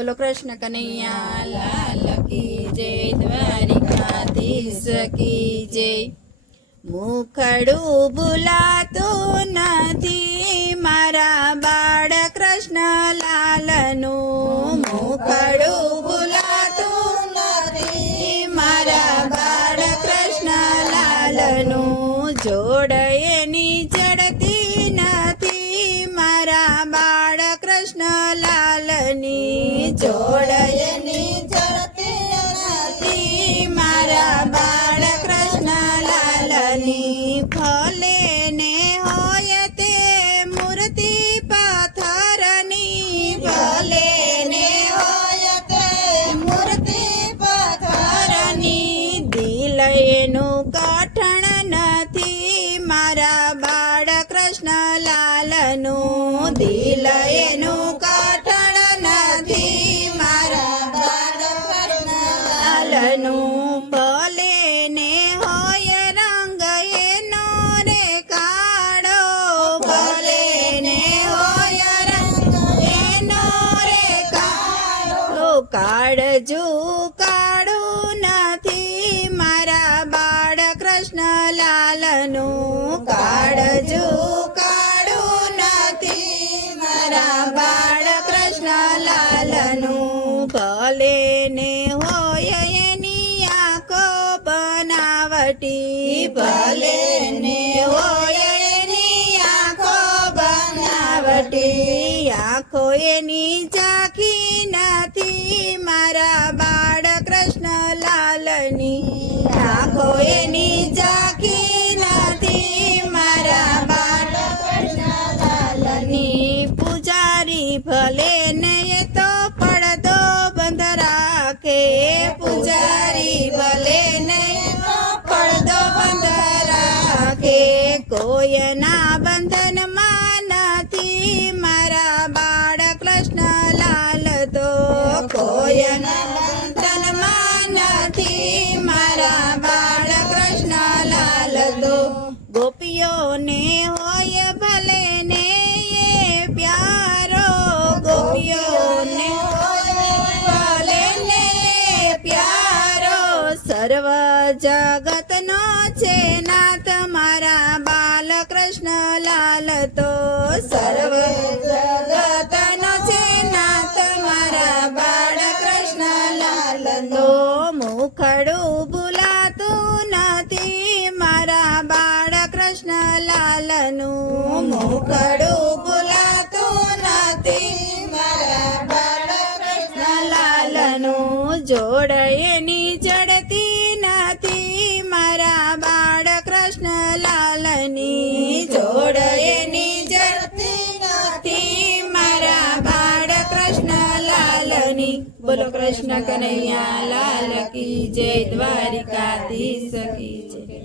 बोलो कृष्ण कन्हैया लाल की जय, द्वारिकाधीश की जय। मुखड़ू बुलातो नथी मारा बाळ कृष्ण लालनु, मुखड़ू बुलातो नथी मारा बाळ कृष्ण लालनु। जोड़ एनी चढ़ती नथी मारा बाळ कृष्ण लालनी, जोड़ एनी चढ़ती नथी मारा बाळ कृष्ण लालनी। भले ने होय ते मूर्ति पत्थरनी, भले ने होय ते मूर्ति पत्थरनी। दिल एनु कठण नथी मारा बाळ कृष्ण लालनु, दिल एनु कठण नथी मारा बाळ कृष्ण लालनु। भले ने होय रंग एनो रे काळो, भले ने होय रंग एनो रे काळो। काळजू काळू नथी मारा बाळ कृष्ण लालनु, काळजू काळू नथी मारा बाळ कृष्ण लालनु। भले ने होय एनी आंखो बनावटी, भले ने होय एनी आंखो बनावटी। आंखो एनी झांकी नथी मारा बाळ कृष्ण लालनी, आंखो एनी झांकी नथी मारा बाळ कृष्ण लालनी। पुजारी भले ने तो પડદો બંધ રાખે, पुजारी भले ने तो પડદો બંધ રાખે। કોઈના બંધનમાં નથી મારા બાળ કૃષ્ણ લાલ તો, કોઈના બંધનમાં નથી મારા બાળ કૃષ્ણ લાલ તો। ગોપીઓને હોય ભલે ને એ પ્યારો, ગોપીઓને ભલે ને પ્યારો। સર્વ જગતનો છે નાથ મારા બાલ કૃષ્ણ લાલ તો, સર્વ જગતનો છે નાથ મારા બાળ કૃષ્ણ લાલ તો। મુખડું ભૂલાતું નથી મારા બાળ કૃષ્ણ લાલનું, મુખડું ભૂલાતું નથી મારા બાળ કૃષ્ણ લાલનું। જોડ એની ચડતી નથી મારા બાળ કૃષ્ણ લાલની, જોડ એની ચડતી નથી મારા બાળ કૃષ્ણ લાલની। બોલો કૃષ્ણ કનૈયા લાલ કી જય, દ્વારિકાધીશ કી જય।